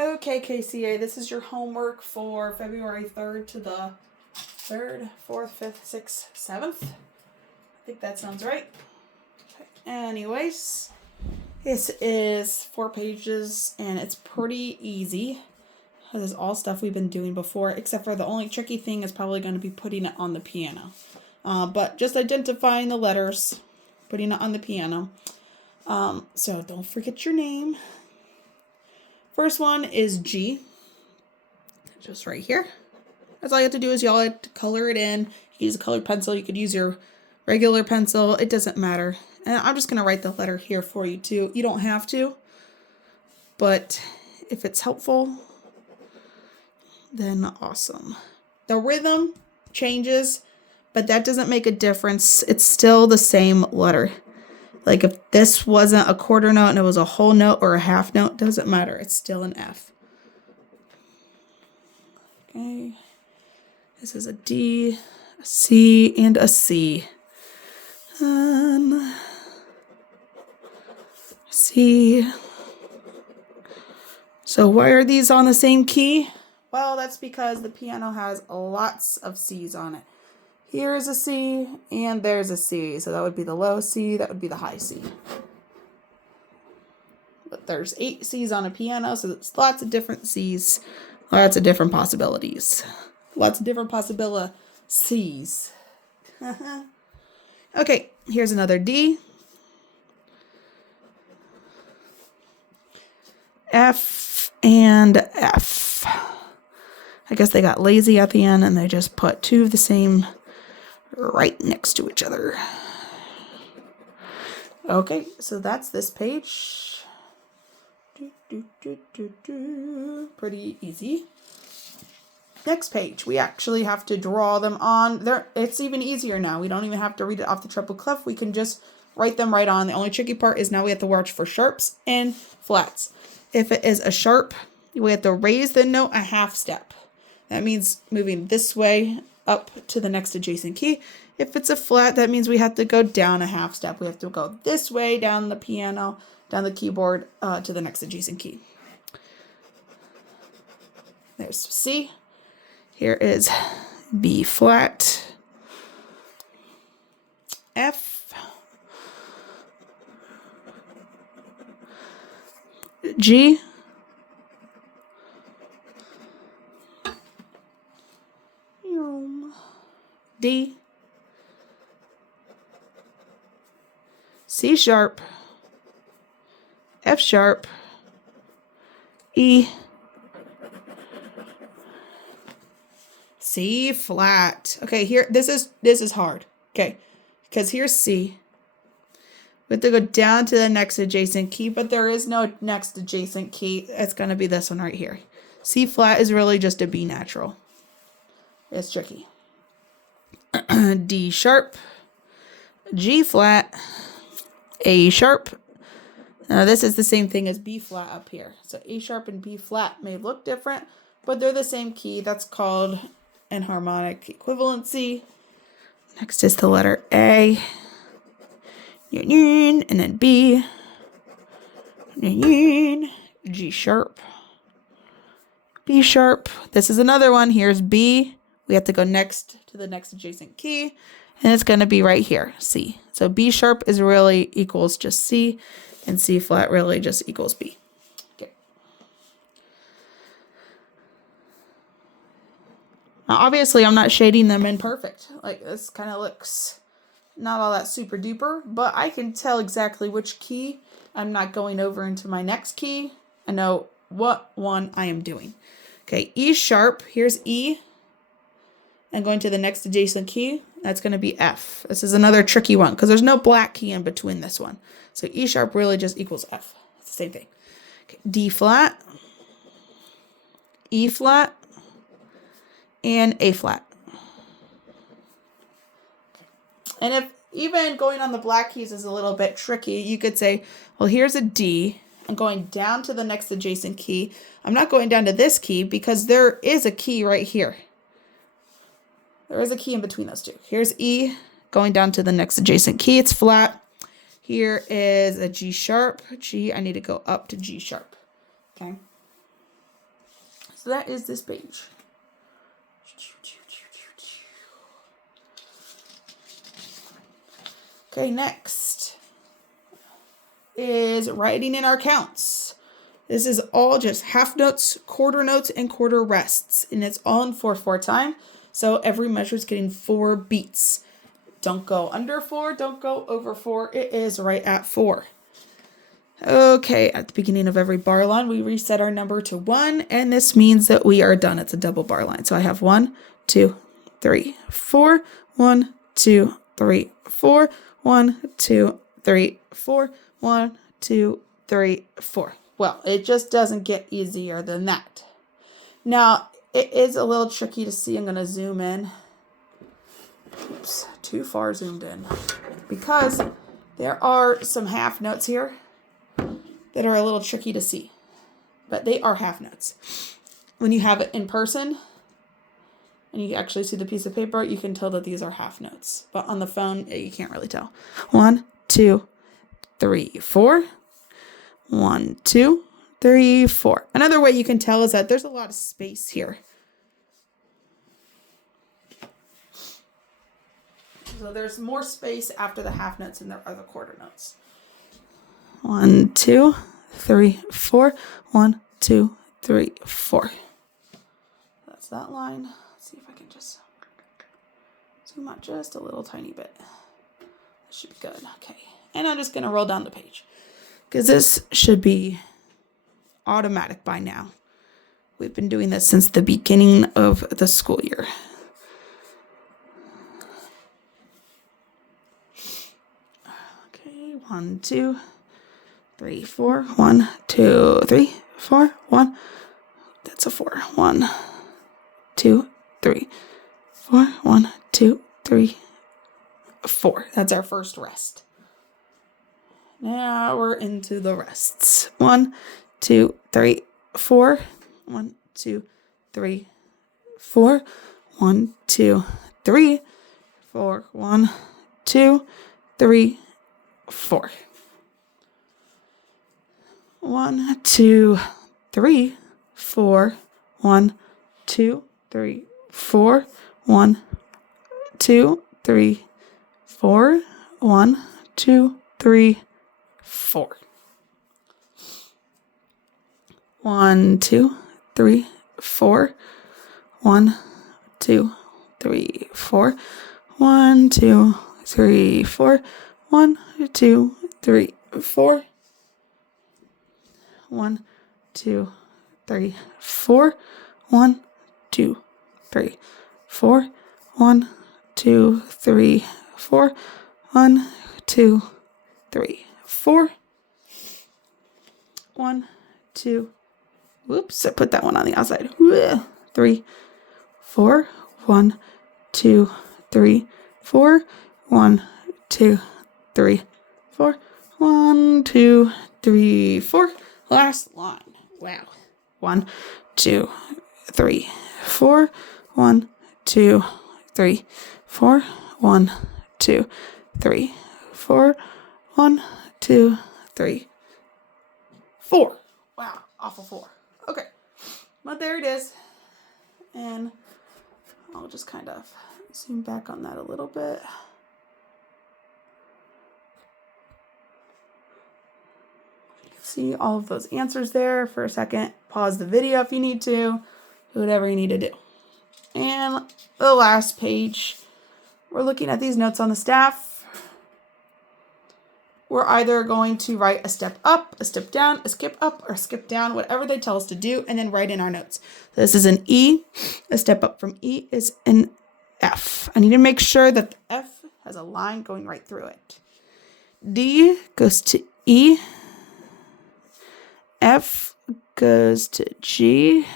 Okay, KCA, this is your homework for February 3rd to the 3rd, 4th, 5th, 6th, 7th. I think that sounds right. Okay. Anyways, this is 4 pages and it's pretty easy. This is all stuff we've been doing before, except for the only tricky thing is probably going to be putting it on the piano. But just identifying the letters, putting it on the piano. So don't forget your name. First one is G. Just right here. That's all you have to do is y'all have to color it in. You can use a colored pencil. You could use your regular pencil. It doesn't matter. And I'm just going to write the letter here for you too. You don't have to. But if it's helpful, then awesome. The rhythm changes, but that doesn't make a difference. It's still the same letter. Like if this wasn't a quarter note and it was a whole note or a half note, doesn't matter. It's still an F. Okay. This is a D, a C, and a C. C. So why are these on the same key? Well, that's because the piano has lots of C's on it. Here's a C, and there's a C. So that would be the low C, that would be the high C. But there's 8 C's on a piano, so it's lots of different C's, lots of different possibilities. Lots of different possibilities. Okay, here's another D. F and F. I guess they got lazy at the end and they just put 2 of the same right next to each other. Okay, so that's this page. Pretty easy. Next page, we actually have to draw them on. It's even easier now. We don't even have to read it off the treble clef. We can just write them right on. The only tricky part is now we have to watch for sharps and flats. If it is a sharp, we have to raise the note a half step. That means moving this way up to the next adjacent key. If it's a flat, that means we have to go down a half step. We have to go this way down the piano, down the keyboard to the next adjacent key. There's C. Here is B flat, F, G, D, C sharp, F sharp, E, C flat. Okay, here this is hard. Okay, because here's C. We have to go down to the next adjacent key, but there is no next adjacent key. It's going to be this one right here. C flat is really just a B natural. It's tricky. D sharp, G flat, A sharp. Now this is the same thing as B flat up here. So A sharp and B flat may look different, but they're the same key. That's called enharmonic equivalency. Next is the letter A, and then B, G sharp, B sharp. This is another one. Here's B. We have to go next to the next adjacent key, and it's going to be right here, C. So B sharp is really equals just C, and C flat really just equals B. Okay. Now, obviously, I'm not shading them in perfect. Like, this kind of looks not all that super duper, but I can tell exactly which key I'm not going over into my next key. I know what one I am doing. Okay, E sharp, here's E, and going to the next adjacent key, that's going to be F. This is another tricky one because there's no black key in between this one. So E sharp really just equals F. It's the same thing. Okay, D flat, E flat, and A flat. And if even going on the black keys is a little bit tricky, you could say, well, here's a D. I'm going down to the next adjacent key. I'm not going down to this key because there is a key right here. There is a key in between those two. Here's E, going down to the next adjacent key. It's flat. Here is a G sharp. G, I need to go up to G sharp. Okay. So that is this page. Okay, next is writing in our counts. This is all just half notes, quarter notes, and quarter rests. And it's all in 4/4 time. So every measure is getting 4 beats. Don't go under 4, don't go over 4. It is right at 4. Okay, at the beginning of every bar line, we reset our number to 1, and this means that we are done. It's a double bar line. So I have 1, 2, 3, 4, 1, 2, 3, 4, 1, 2, 3, 4, 1, 2, 3, 4. Well, it just doesn't get easier than that. Now, it is a little tricky to see. I'm going to zoom in. Oops, too far zoomed in. Because there are some half notes here that are a little tricky to see. But they are half notes. When you have it in person, and you actually see the piece of paper, you can tell that these are half notes. But on the phone, you can't really tell. 1, 2, 3, 4. 1, 2, 3, 4. Another way you can tell is that there's a lot of space here. So there's more space after the half notes than there are the quarter notes. 1, 2, 3, 4. 1, 2, 3, 4. That's that line. Let's see if I can just zoom out just a little tiny bit. That should be good. Okay. And I'm just going to roll down the page, because this should be automatic by now. We've been doing this since the beginning of the school year. Okay, 1, 2, 3, 4. 1, 2, 3, 4. 1. That's a 4. 1, 2, 3, 4. 1, 2, 3, 4. That's our first rest. Now we're into the rests. 1, 2, 3, 4. 1, 2, 3, 4. 1, 2, 3, 4. 1, 2, 3, 4. 1, 2, 3, 4. 1, 2, 3, 4. 1, 2, 3, 4. 1, 2, 3, 4. 1, 2, 3, 4. 1, 2, 3, 4. 1, 2, 3, 4. 1, 2, 3, 4. 1, 2, 3, 4. 1, 2, 3, 4. 1, 2, 3, 4. 1, 2, 3, 4. 1, 2. Whoops, I put that one on the outside. 3, 4. 1, 2, 3, 4. 1, 2, 3, 4. 1, 2, 3, 4. Last line. Wow. 1, 2, 3, 4. 1, 2, 3, 4. 1, 2, 3, 4. 1, 2, 3, 4. Wow, off of 4. Okay, but there it is. And I'll just kind of zoom back on that a little bit. You can see all of those answers there for a second. Pause the video if you need to. Do whatever you need to do. And the last page, we're looking at these notes on the staff. We're either going to write a step up, a step down, a skip up, or skip down, whatever they tell us to do, and then write in our notes. So this is an E. A step up from E is an F. I need to make sure that the F has a line going right through it. D goes to E. F goes to G.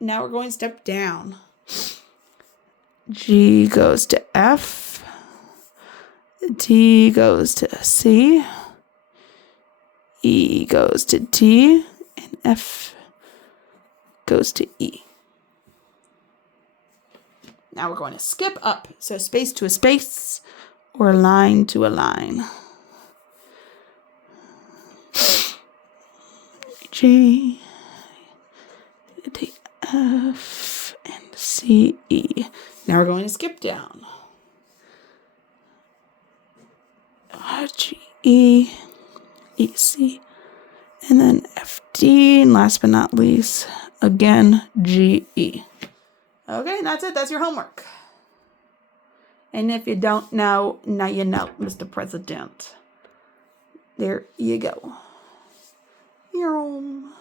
Now we're going step down. G goes to F. D goes to C. E goes to D. And F goes to E. Now we're going to skip up. So space to a space or line to a line. G, D, F, and C, E. Now we're going to skip down. G, E, E, C, and then F, D, and last but not least, again, G, E. Okay, and that's it. That's your homework. And if you don't know, now you know, Mr. President. There you go. You're home.